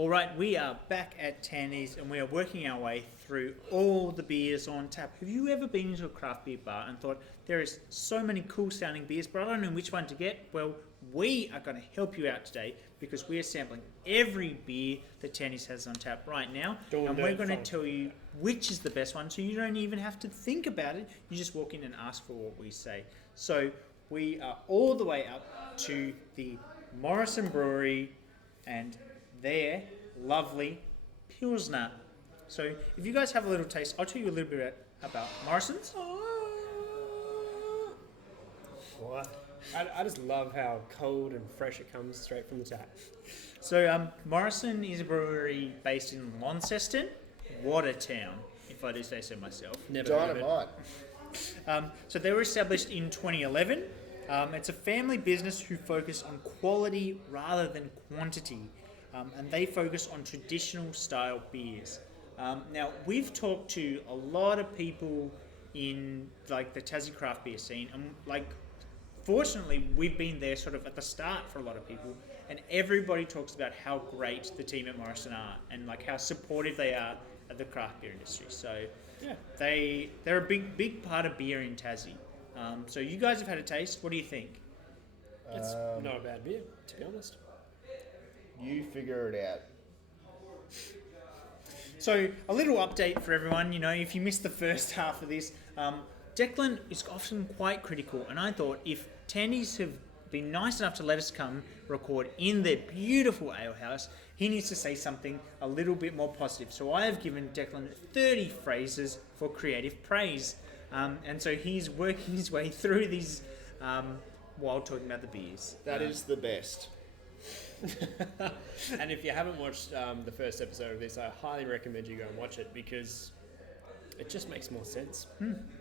All right, we are back at Tandy's and we are working our way through all the beers on tap. Have you ever been into a craft beer bar and thought, there is so many cool sounding beers, but I don't know which one to get? Well, we are going to help you out today because we are sampling every beer that Tandy's has on tap right now. And we're going to tell you which is the best one, so you don't even have to think about it. You just walk in and ask for what we say. So we are all the way up to the Morrison Brewery and their lovely Pilsner. So if you guys have a little taste, I'll tell you a little bit about Morrison's. What? I just love how cold and fresh it comes straight from the tap. So Morrison is a brewery based in Launceston, Watertown, if I do say so myself. Never heard of Dynamite. So they were established in 2011. It's a family business who focus on quality rather than quantity. And they focus on traditional style beers. Now, we've talked to a lot of people in like the Tassie craft beer scene, and like, fortunately, we've been there sort of at the start for a lot of people, and everybody talks about how great the team at Morrison are and like how supportive they are of the craft beer industry. So, yeah, they're a big part of beer in Tassie. So you guys have had a taste. What do you think? It's not a bad beer, to be honest. You figure it out. So a little update for everyone, if you missed the first half of this, Declan is often quite critical, and I thought if Tandy's have been nice enough to let us come record in their beautiful alehouse, he needs to say something a little bit more positive. So I have given Declan 30 phrases for creative praise, and so he's working his way through these while talking about the beers. That is the best. And if you haven't watched the first episode of this, I highly recommend you go and watch it because it just makes more sense.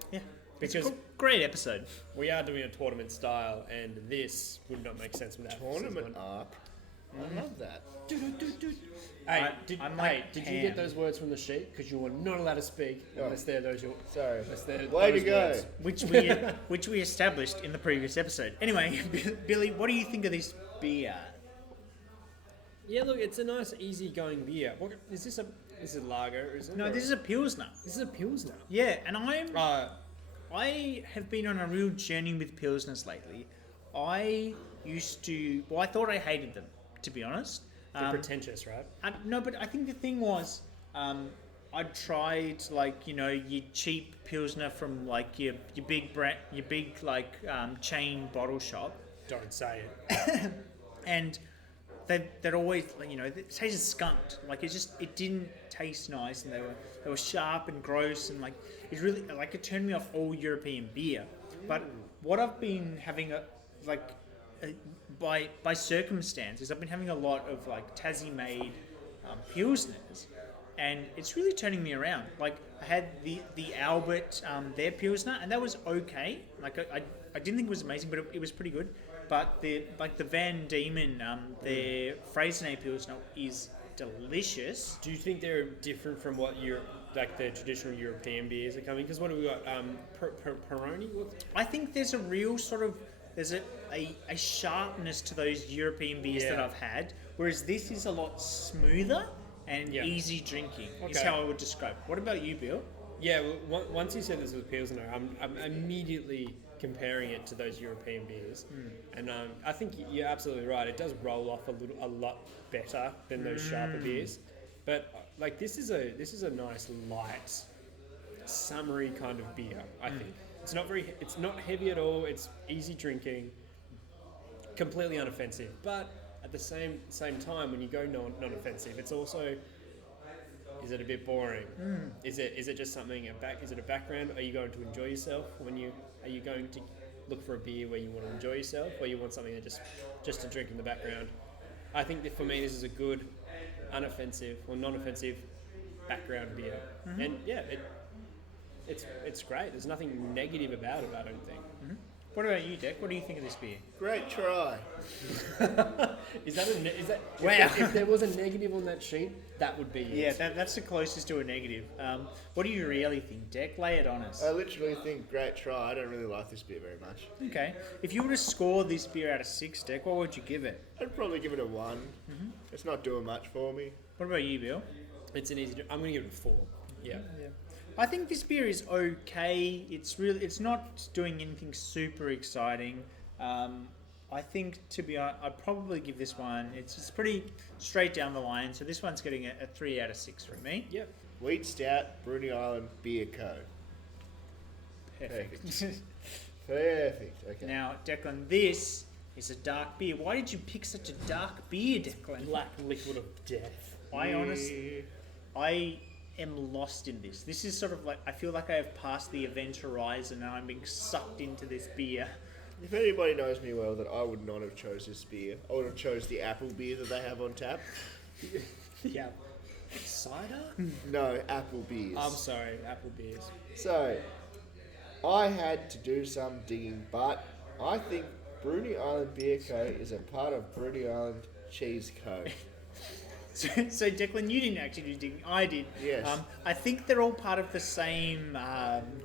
Yeah, Because it's a great episode. we are doing a tournament style, and this would not make sense without Tournament arc. I love that. Hey, I'm like did Pam. you get those words from the sheet? Because you are not allowed to speak unless they're those. Sorry. Unless they're Way to those go. words. which we established in the previous episode. Anyway, Billy, what do you think of this beer? Yeah, look, it's a nice, easy-going beer. What, is this a lager? Is it? No, Or- this is a Pilsner. This is a Pilsner. Yeah, and I have been on a real journey with Pilsners lately. I thought I hated them, to be honest. They're pretentious, right? No, but I think the thing was, I tried your cheap Pilsner from like your big chain bottle shop, Don't say it. and they'd always it tasted skunked. Like it didn't taste nice, and they were sharp and gross, and it really it turned me off all European beer. But what I've been having by circumstance is I've been having a lot of Tassie made Pilsners, and it's really turning me around. Like I had the Albert their Pilsner, and that was okay. I didn't think it was amazing, but it was pretty good. But the Van Diemen their Freycinet Pilsner is delicious. Do you think they're different from what the traditional European beers are coming? Because what have we got? Peroni? I think there's a real there's a sharpness to those European beers that I've had, whereas this is a lot smoother and easy drinking. Is Okay. how I would describe it. What about you, Bill? Yeah, well, once you said this was Pilsner, I'm immediately comparing it to those European beers, and I think you're absolutely right. It does roll off a lot better than those sharper beers, but this is a nice light, summery kind of beer. I think it's not heavy at all. It's easy drinking, completely unoffensive, but at the same time, when you go non-offensive, it's also. Is it a bit boring? Is it just something is it a background? Are you going to enjoy yourself are you going to look for a beer where you want to enjoy yourself, or you want something that just to drink in the background? I think that for me this is a good, unoffensive or non-offensive background beer, and it's great. There's nothing negative about it, I don't think. What about you, Deck? What do you think of this beer? Great try. Is that Wow. If there was a negative on that sheet, that would be Yeah, it. that's the closest to a negative. What do you really think, Deck? Lay it on us. I literally think great try. I don't really like this beer very much. Okay. If you were to score this beer out of 6, Deck, what would you give it? I'd probably give it a 1. It's not doing much for me. What about you, Bill? It's an easy. I'm going to give it a 4. Yeah. I think this beer is okay. It's not doing anything super exciting. I think, to be honest, I'd probably give this one. It's pretty straight down the line. So this one's getting a 3 out of 6 from me. Yep. Wheat Stout, Bruny Island Beer Co. Perfect. Perfect. Okay. Now, Declan, this is a dark beer. Why did you pick such a dark beer, Declan? Black liquid of death. I honestly, I am lost in this. This is sort of like, I feel like I have passed the event horizon and I'm being sucked into this beer. If anybody knows me well, that I would not have chose this beer. I would have chose the apple beer that they have on tap. Yeah. Cider? No, apple beers. I'm sorry, apple beers. So, I had to do some digging, but I think Bruny Island Beer Co. is a part of Bruny Island Cheese Co. So Declan, you didn't actually do digging. I did. Yes. I think they're all part of the same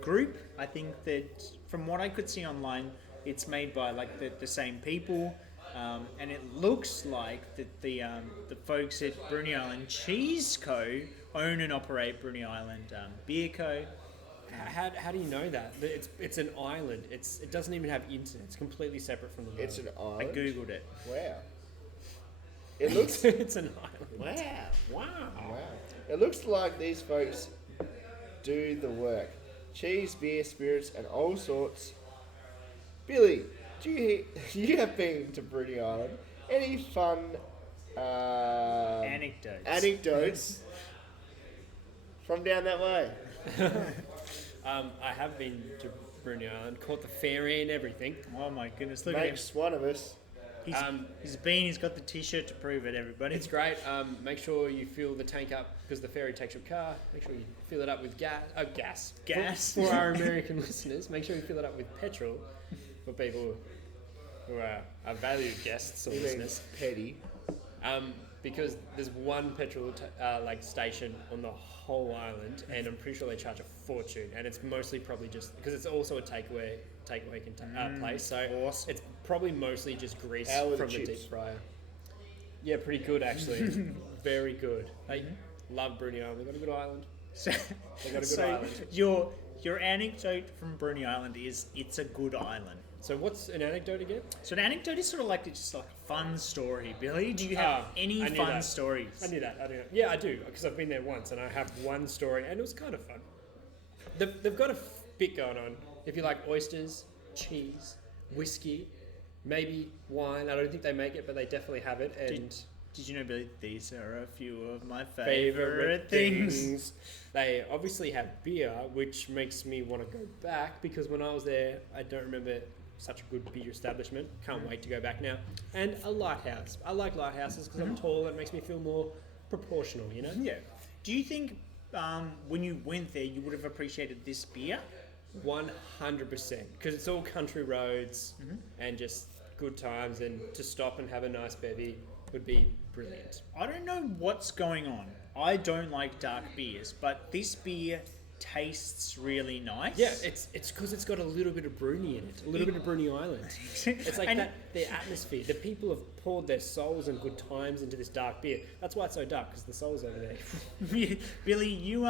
group. I think that from what I could see online, it's made by like the same people, and it looks like that the folks at Bruny Island Cheese Co. own and operate Bruny Island Beer Co. How do you know that? It's an island. It doesn't even have internet. It's completely separate from the road. It's an I island. googled it. Wow. It looks. It's an island. Wow. Wow. Wow. It looks like these folks do the work. Cheese, beer, spirits, and all sorts. Billy, you have been to Bruny Island. Any fun anecdotes from down that way? I have been to Bruny Island, caught the ferry and everything. Oh my goodness! Look at him. Makes one of us. He's got the T-shirt to prove it. Everybody. It's great. Make sure you fill the tank up because the ferry takes your car. Make sure you fill it up with gas. Gas. For our American listeners, make sure you fill it up with petrol for people who are valued guests or You mean listeners. petty. Because there's one petrol station on the whole island, and I'm pretty sure they charge a fortune, and it's mostly probably just because it's also a takeaway place, so Awesome. it's probably mostly just grease How are the from the deep chips? fryer. Yeah, pretty good actually. Very good. I love Bruny Island. They've got a good island. So, They got a good so island. your anecdote from Bruny Island is it's a good island. So what's an anecdote again? So an anecdote is sort of like just like a fun story. Billy, do you have any I knew fun that. stories? I knew that. Yeah, I do because I've been there once, and I have one story, and it was kind of fun. They've got a bit going on. If you like oysters, cheese, whiskey, maybe wine. I don't think they make it, but they definitely have it. And Did you know, Billy? These are a few of my favorite favorite things. things. They obviously have beer, which makes me want to go back because when I was there, I don't remember such a good beer establishment. Can't wait to go back now. And a lighthouse. I like lighthouses because I'm tall and it makes me feel more proportional, you know? Yeah. Do you think when you went there, you would have appreciated this beer? 100%. Because it's all country roads and just good times, and to stop and have a nice bevy would be brilliant. I don't know what's going on. I don't like dark beers, but this beer tastes really nice. Yeah, it's because it's got a little bit of Bruny in it, a little bit of Bruny Island. It's like And- that, the atmosphere. The people have poured their souls and good times into this dark beer. That's why it's so dark, because the soul's over there. Billy, you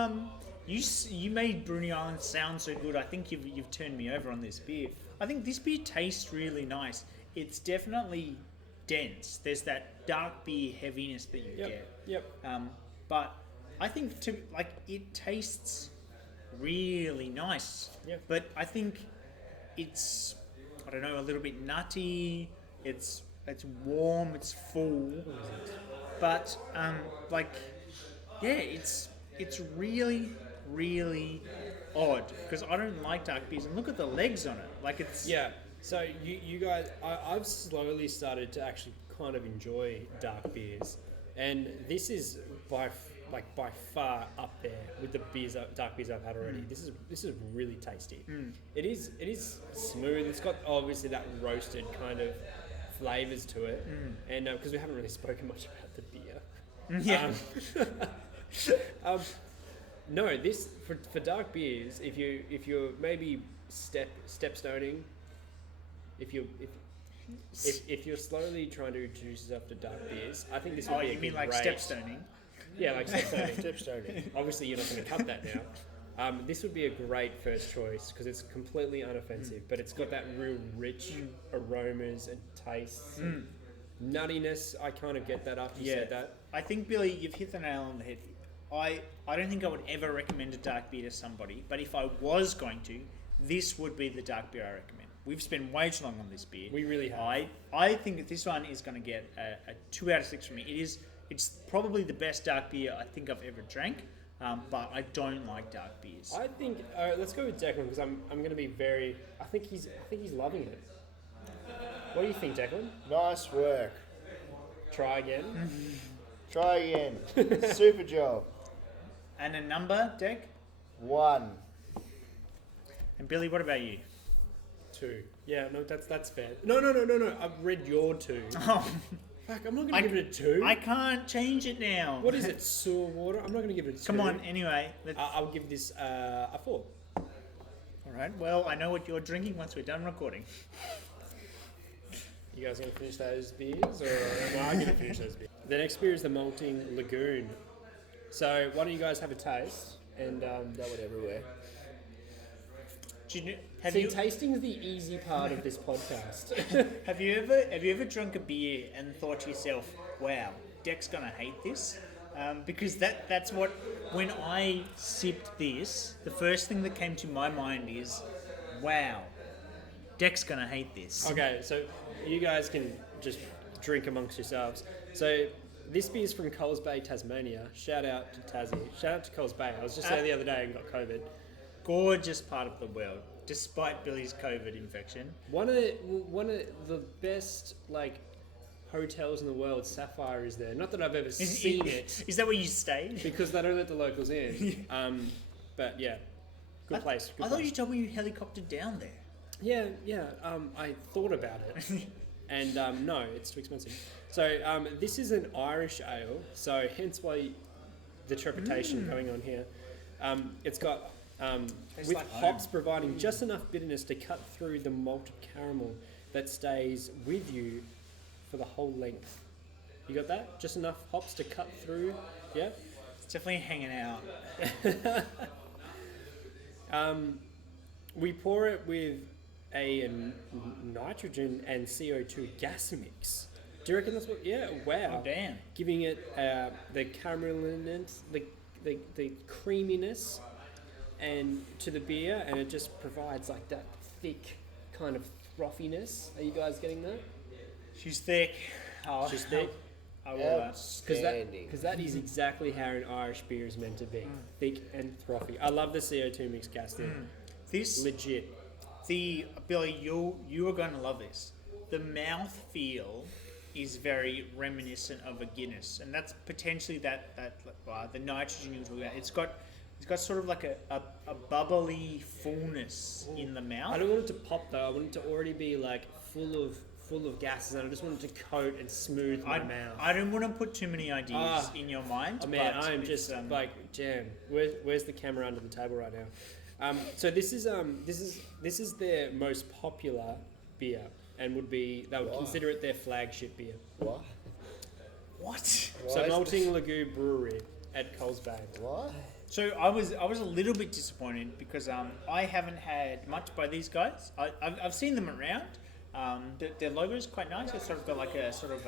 made Bruny Island sound so good. I think you've turned me over on this beer. I think this beer tastes really nice. It's definitely dense. There's that dark beer heaviness that you get. Yep. But I think it tastes really nice. Yeah. But I think it's a little bit nutty. It's warm. It's full. But it's really, really odd because I don't like dark beers. And look at the legs on it. Like it's Yeah. So you guys, I've slowly started to actually kind of enjoy dark beers, and this is like by far up there with the dark beers I've had already. This is really tasty. It is smooth. It's got obviously that roasted kind of flavors to it, and because we haven't really spoken much about the beer. Yeah. No, this for dark beers. If you're maybe stepstoning, if you're slowly trying to introduce yourself to dark beers, I think this would be a you mean good like rate. stepstoning? Yeah, like stepstoning. Stepstoning. Obviously, you're not going to cut that now. This would be a great first choice because it's completely unoffensive, but it's got that real rich aromas and tastes. And nuttiness, I kind of get that after you said that. I think, Billy, you've hit the nail on the head. I don't think I would ever recommend a dark beer to somebody, but if I was going to, this would be the dark beer I recommend. We've spent way too long on this beer. We really have. I think that this one is going to get a 2 out of 6 from me. It's probably the best dark beer I think I've ever drank, but I don't like dark beers. I think let's go with Declan because I'm going to be very. I think he's loving it. What do you think, Declan? Nice work. Try again. Try again. Super job. And a number, Dec? 1. And Billy, what about you? 2. Yeah, no, that's fair. No. I've read your 2. Oh, Fuck, I'm not going to give it a 2. I can't change it now. What is it? Sewer water? I'm not going to give it a 2. Come on, anyway. I'll give this a 4. All right, well, I know what you're drinking once we're done recording. You guys going to finish those beers? Or no, I'm going to finish those beers. The next beer is the Malting Lagoon. So why don't you guys have a taste? And That went everywhere. Do you, have see, you tasting is the easy part of this podcast. have you ever drunk a beer and thought to yourself, "Wow, Dec's gonna hate this"? Because that's what when I sipped this, the first thing that came to my mind is, "Wow, Dec's gonna hate this." Okay, so you guys can just drink amongst yourselves. So this beer is from Coles Bay, Tasmania. Shout out to Tassie. Shout out to Coles Bay. I was just there the other day and got COVID. Gorgeous part of the world, despite Billy's COVID infection. One of the best like hotels in the world, Sapphire, is there. Not that I've ever seen it, Is that where you stayed? because they don't let the locals in. But yeah, good place. Good I thought place. you told me you helicoptered down there. Yeah. I thought about it, and no, it's too expensive. So this is an Irish ale, so hence why the trepidation going on here. It's got with like hops providing just enough bitterness to cut through the malted caramel that stays with you for the whole length. You got that? Just enough hops to cut through. Yeah. It's definitely hanging out. We pour it with a nitrogen and CO2 gas mix. Do you reckon that's what? Yeah. Wow. Oh, damn. Giving it the carameliness, the creaminess, and to the beer, and it just provides like that thick kind of frothiness. Are you guys getting that? She's thick. Oh, She's thick. I will. Outstanding. Because that is exactly how an Irish beer is meant to be, thick and frothy. I love the CO2 mix gas there. This Legit. Billy, you are going to love this. The mouth feel is very reminiscent of a Guinness, and that's potentially the nitrogen you're talking about. It's got sort of like a bubbly fullness in the mouth. I don't want it to pop though. I want it to already be like full of gases, and I just want it to coat and smooth my mouth. I don't want to put too many ideas in your mind. Oh man, but I'm just like jam. Where's the camera under the table right now? So this is their most popular beer, and they would consider it their flagship beer. What? So Malting Lagoon Brewery at Coles Bay. What? So I was a little bit disappointed because I haven't had much by these guys. I've seen them around. Their logo is quite nice. It's sort of got like a sort of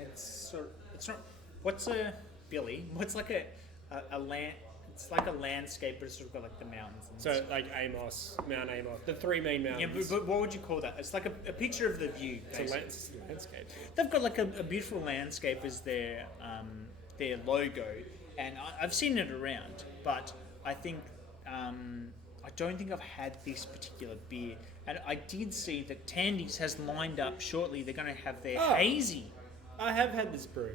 it's not what's a Billy? What's like a land? It's like a landscape, but it's sort of got like the mountains. And So like Mount Amos, the three main yeah, mountains. but what would you call that? It's like a picture of the view. It's a landscape. They've got like a beautiful landscape as their logo, and I've seen it around, but I think I don't think I've had this particular beer. And I did see that Tandy's has lined up shortly. They're going to have their hazy. I have had this brew.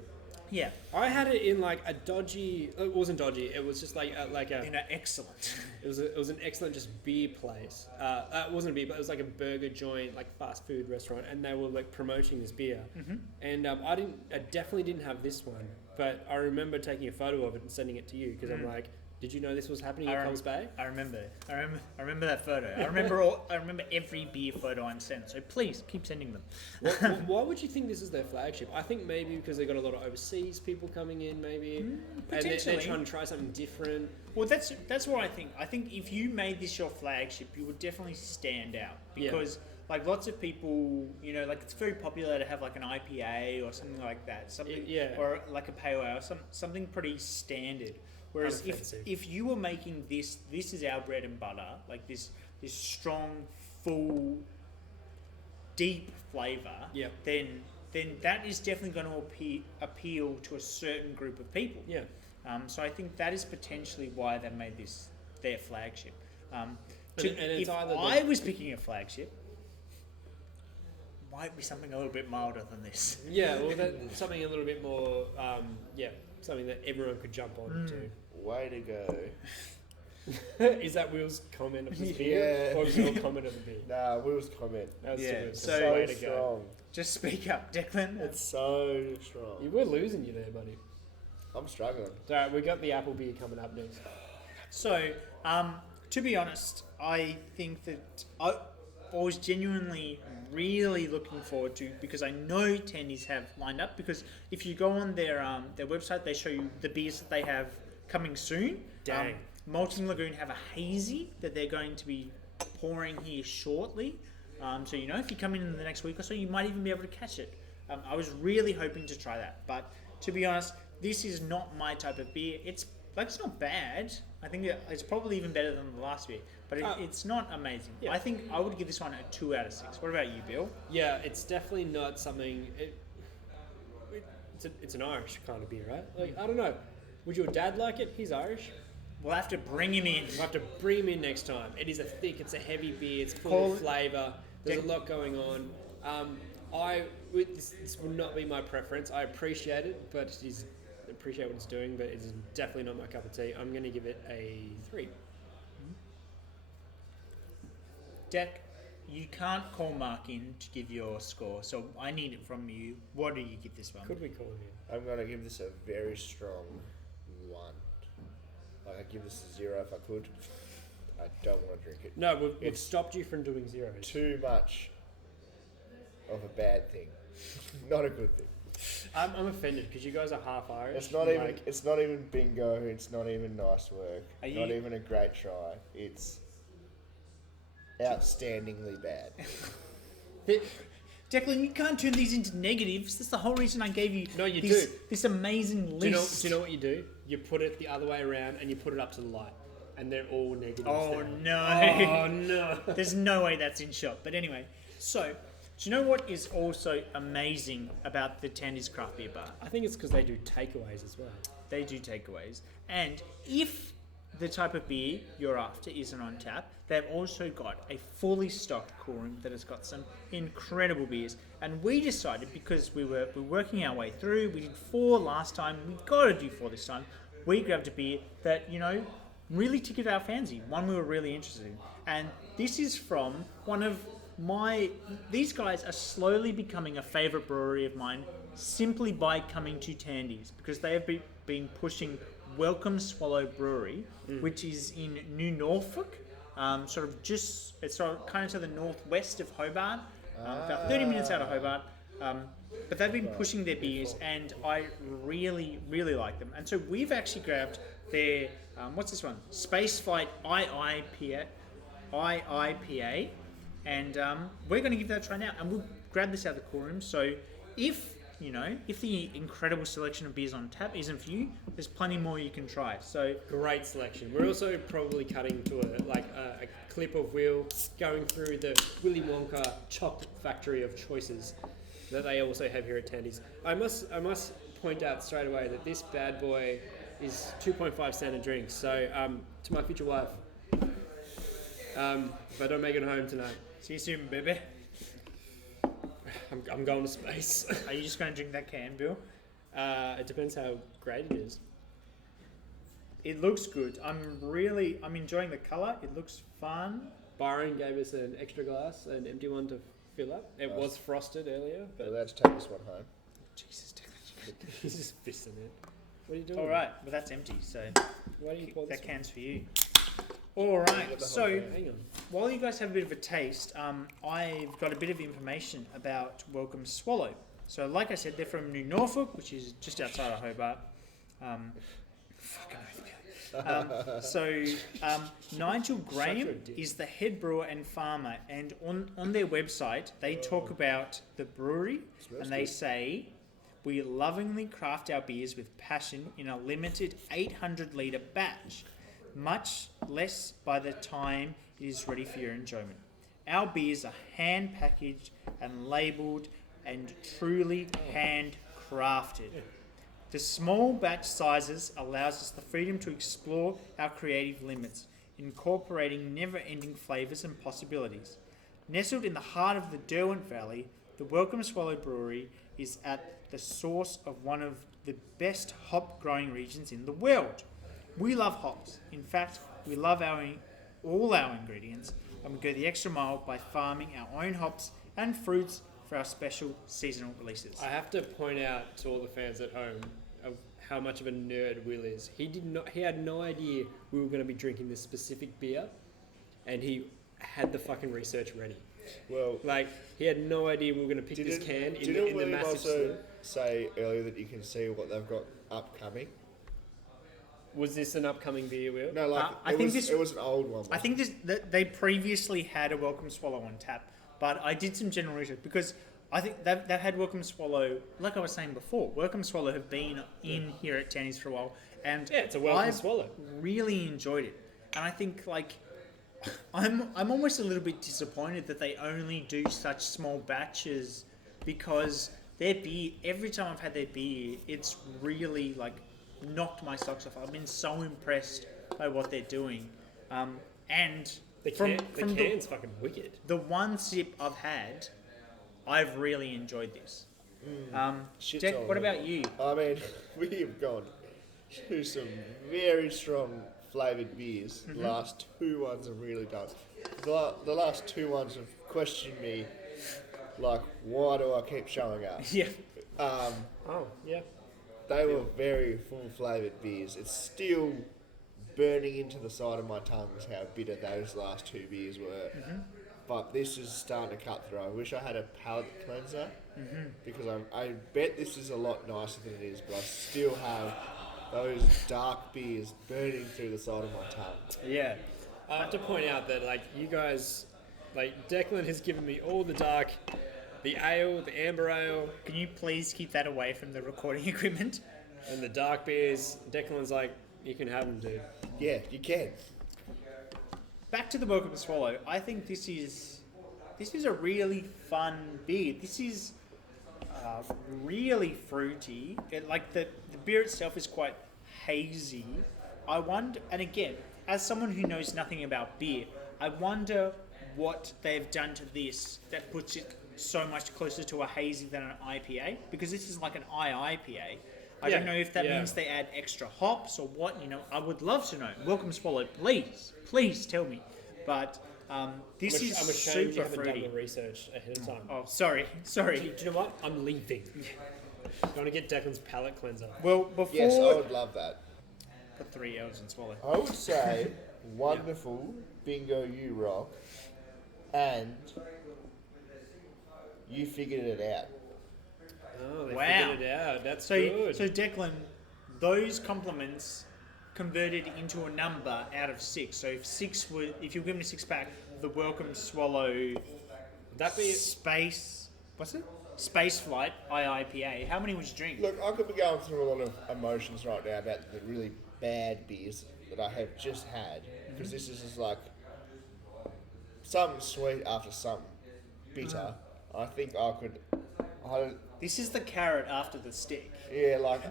Yeah, I had it in like a dodgy. It wasn't dodgy. It was just like a. Excellent. It was an excellent just beer place. It wasn't a beer, but it was like a burger joint, like fast food restaurant, and they were like promoting this beer. Mm-hmm. And I definitely didn't have this one, but I remember taking a photo of it and sending it to you because I'm like, did you know this was happening at Coles Bay? I remember that photo. I remember every beer photo I'm sent. So please keep sending them. Why would you think this is their flagship? I think maybe because they've got a lot of overseas people coming in, maybe, and they're trying to try something different. Well, that's what I think. I think if you made this your flagship, you would definitely stand out because. Like lots of people, like it's very popular to have like an IPA or something like that, or like a pale ale, something pretty standard. Whereas if you were making this is our bread and butter, like this strong, full, deep flavour, then that is definitely going to appeal to a certain group of people. Yeah. So I think that is potentially why they made this their flagship. If I was picking a flagship, might be something a little bit milder than this. Yeah, well, something a little bit more, something that everyone could jump on to. Way to go. Is that Will's comment of the beer? Or was your comment of the beer? Nah, Will's comment. That was too good. So way to strong. go. Just speak up, Declan. It's so strong. You were losing you there, buddy. I'm struggling. Alright, we got the apple beer coming up next. So, to be honest, I think that I was genuinely really looking forward to, because I know Tandy's have lined up, because if you go on their website, they show you the beers that they have coming soon. Dang. Malting Lagoon have a hazy that they're going to be pouring here shortly. So, if you come in the next week or so, you might even be able to catch it. I was really hoping to try that. But to be honest, this is not my type of beer. It's not bad. I think it's probably even better than the last beer. But it's not amazing. Yeah. I think I would give this one a 2 out of 6. What about you, Bill? Yeah, it's definitely not something... It's an Irish kind of beer, right? Like, I don't know. Would your dad like it? He's Irish. We'll have to bring him in. We'll have to bring him in next time. It is it's a heavy beer. It's full of flavour. There's a lot going on. This would not be my preference. I appreciate it, but appreciate what it's doing, but it is definitely not my cup of tea. I'm going to give it a 3. Deck, you can't call Mark in to give your score, so I need it from you. What do you give this one? Could we call him in? I'm going to give this a very strong 1. Like, I'd give this a 0 if I could. I don't want to drink it. No, we've stopped you from doing zeros. Too much of a bad thing. Not a good thing. I'm offended because you guys are half Irish. It's not even bingo. It's not even nice work. Not even a great try. It's outstandingly bad. Declan, you can't turn these into negatives. That's the whole reason I gave you this amazing list. Do you know what you do? You put it the other way around and you put it up to the light. And they're all negatives. Oh, now. no. Oh, no. There's no way that's in shot. But anyway, so, do you know what is also amazing about the Tandy's Craft Beer Bar? I think it's because they do takeaways as well. They do takeaways. And if the type of beer you're after isn't on tap, they've also got a fully stocked cool room that has got some incredible beers. And we decided, because we were working our way through, we did 4 last time, we've got to do 4 this time. We grabbed a beer that, really tickled our fancy, one we were really interested in. And this is from one of these guys are slowly becoming a favourite brewery of mine simply by coming to Tandy's, because they have been pushing Welcome Swallow Brewery, which is in New Norfolk, it's sort of kind of to the northwest of Hobart, about 30 minutes out of Hobart. But they've been pushing their beers, and I really, really like them. And so we've actually grabbed their, what's this one? Spaceflight IIPA. And we're going to give that a try now. And we'll grab this out of the cool room. So if the incredible selection of beers on tap isn't for you, there's plenty more you can try. So great selection. We're also probably cutting to a clip of Will going through the Willy Wonka chocolate factory of choices that they also have here at Tandy's. I must point out straight away that this bad boy is 2.5 standard drinks. So to my future wife, if I don't make it home tonight, see you soon, baby. I'm going to space. Are you just going to drink that can, Bill? It depends how great it is. It looks good. I'm enjoying the colour. It looks fun. Byron gave us an extra glass, an empty one to fill up. It was frosted earlier, We're but allowed to take this one home. Jesus, he's just fisting it. What are you doing? all right, but that's empty, so Why do you pour this that can's for you. All right, so one? Hang on. while you guys have a bit of a taste, I've got a bit of information about Welcome Swallow. So, like I said, they're from New Norfolk, which is just outside of Hobart. Fucking oath, Billy. Nigel Graham dick. is the head brewer and farmer, and on their website they talk about the brewery, and they say, "We lovingly craft our beers with passion in a limited 800 litre batch, much less by the time it is ready for your enjoyment. Our beers are hand packaged and labelled and truly hand crafted. The small batch sizes allows us the freedom to explore our creative limits, incorporating never-ending flavours and possibilities. Nestled in the heart of the Derwent Valley, the Welcome Swallow Brewery is at the source of one of the best hop growing regions in the world. We love hops. In fact, we love all our ingredients, and we go the extra mile by farming our own hops and fruits for our special seasonal releases." I have to point out to all the fans at home of how much of a nerd Will is. He had no idea we were going to be drinking this specific beer, and he had the fucking research ready. Well, Like, he had no idea we were going to pick this can in the William massive also sleeve. say earlier that you can see what they've got upcoming? Was this an upcoming beer, Will? No, like I it, think was, it was an old one. I think they previously had a Welcome Swallow on tap, but I did some general research because I think they've had Welcome Swallow, like I was saying before, Welcome Swallow have been in here at Tandy's for a while, and Yeah, it's a Welcome I've Swallow. really enjoyed it. And I think, like, I'm almost a little bit disappointed that they only do such small batches, because their beer, every time I've had their beer, it's really, like, knocked my socks off. I've been so impressed by what they're doing. And The can's fucking wicked. the one sip I've had, I've really enjoyed this. Shit's Jack, all what over. about you? I mean, we have gone through some very strong flavoured beers. Mm-hmm. The last two ones have really done. The last two ones have questioned me, like, why do I keep showing up? Yeah. Oh, yeah. They were very full flavoured beers. It's still burning into the side of my tongue how bitter those last two beers were. Mm-hmm. But this is starting to cut through. I wish I had a palate cleanser, because I bet this is a lot nicer than it is, but I still have those dark beers burning through the side of my tongue. Yeah. I have to point out that, like, you guys, like, Declan has given me all the dark, the ale, the amber ale, Can you please keep that away from the recording equipment? and the dark beers. Declan's like, you can have them, dude. Yeah, you can. Back to the Welcome Swallow. I think this is a really fun beer. This is really fruity. The beer itself is quite hazy. I wonder, and again, as someone who knows nothing about beer, I wonder what they've done to this that puts it so much closer to a hazy than an IPA, because this is like an IPA. I don't know if that means they add extra hops or what. I would love to know. Welcome Swallow, please tell me. But this is I'm ashamed you super haven't fruity. done the research ahead of time. Oh, sorry. Do you know what? I'm leaving. I want to get Declan's palate cleanser. Well, before Yes, I would love that. put 3 L's in Swallow. I would say wonderful, bingo, you rock, and you figured it out. Oh, they Wow. figured it out. That's So, good. so Declan, those compliments converted into a number out of 6. So if you were given a 6-pack, the Welcome Swallow That be Space Flight IIPA. How many would you drink? Look, I could be going through a lot of emotions right now about the really bad beers that I have just had, because this is just like something sweet after something bitter. I think This is the carrot after the stick. yeah, like,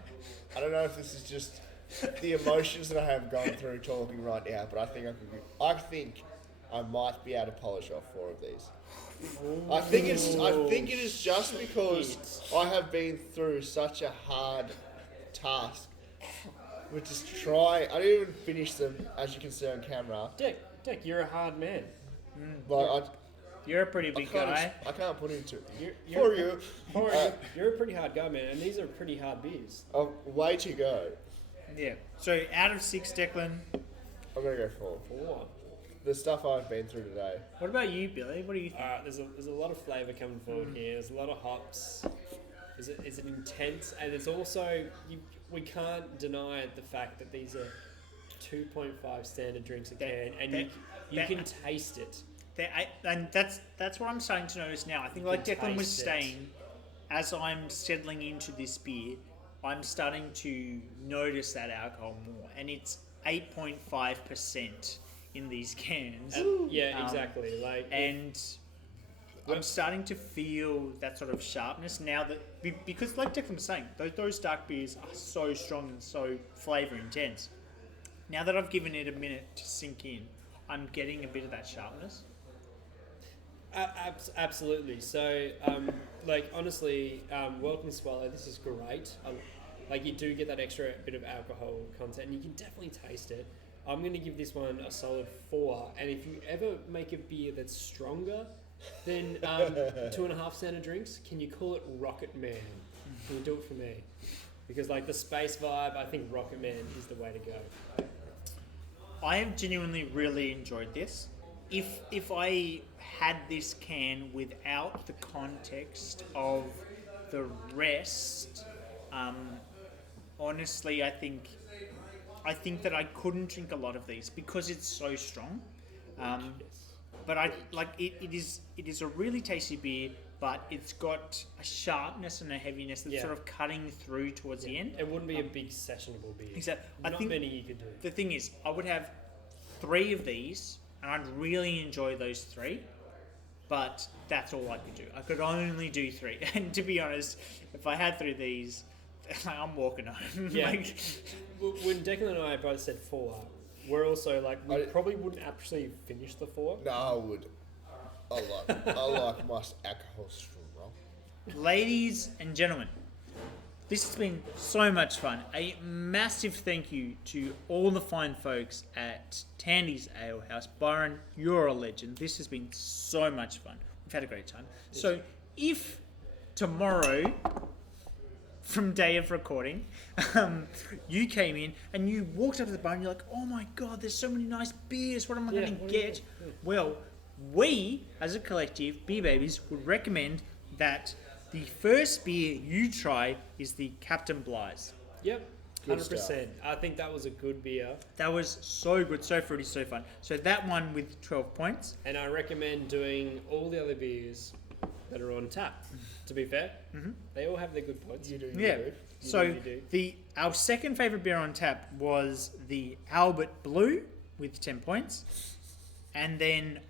I don't know if this is just the emotions that I have gone through talking right now, but I think I might be able to polish off 4 of these. I think it is just because I have been through such a hard task, which is try. I didn't even finish them, as you can see on camera. Dick, you're a hard man. Like You're a pretty I big can't, guy. I can't put into You're- for you. You're a pretty hard guy, man, and these are pretty hard beers. Way to go. Yeah. So out of 6, Declan, I'm gonna go 4. 4. The stuff I've been through today. what about you, Billy? What do you think? There's a lot of flavour coming forward here. There's a lot of hops. Is it intense? And it's also we can't deny the fact that these are 2.5 standard drinks a can, and you can taste it. And that's what I'm starting to notice now. I think, like Declan was saying, as I'm settling into this beer, I'm starting to notice that alcohol more, and it's 8.5% in these cans. Exactly. And I'm starting to feel that sort of sharpness now that because, like Declan was saying, those dark beers are so strong and so flavour intense. Now that I've given it a minute to sink in, I'm getting a bit of that sharpness. Absolutely. So, honestly, Welcome Swallow, this is great. You do get that extra bit of alcohol content, and you can definitely taste it. I'm going to give this one a solid 4. And if you ever make a beer that's stronger than 2.5 standard drinks, can you call it Rocket Man? Can you do it for me? Because the space vibe, I think Rocket Man is the way to go. I have genuinely really enjoyed this. If I had this can without the context of the rest, honestly, I think that I couldn't drink a lot of these because it's so strong. But it is a really tasty beer, but it's got a sharpness and a heaviness that's sort of cutting through towards the end. It wouldn't be a big sessionable beer. Exactly. Not many you could do. The thing is, I would have 3 of these, and I'd really enjoy those 3. But that's all I could do. I could only do 3, and to be honest, if I had 3 of these, I'm walking home. Yeah. When Declan and I both said 4, we're also we probably wouldn't actually finish the 4. No, I would. I like my alcohol strong. Ladies and gentlemen, this has been so much fun. A massive thank you to all the fine folks at Tandy's Ale House. Byron, you're a legend. This has been so much fun. We've had a great time. So if tomorrow, from day of recording, you came in and you walked up to the bar and you're like, oh my God, there's so many nice beers. What am I going to get? Well, we, as a collective, Beer Babies, would recommend that the first beer you try is the Captain Bly's. Yep, Good 100%. stuff. I think that was a good beer. That was so good, so fruity, so fun. So that one with 12 points. And I recommend doing all the other beers that are on tap. To be fair, they all have their good points. You do. Yeah. So You do. our second favourite beer on tap was the Albert Blue with 10 points. And then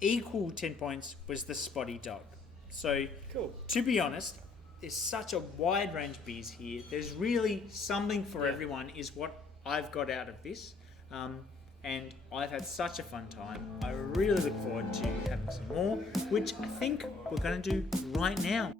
equal 10 points was the Spotty Dog. So, Cool. to be honest, there's such a wide range of beers here. There's really something for everyone is what I've got out of this. And I've had such a fun time. I really look forward to having some more, which I think we're going to do right now.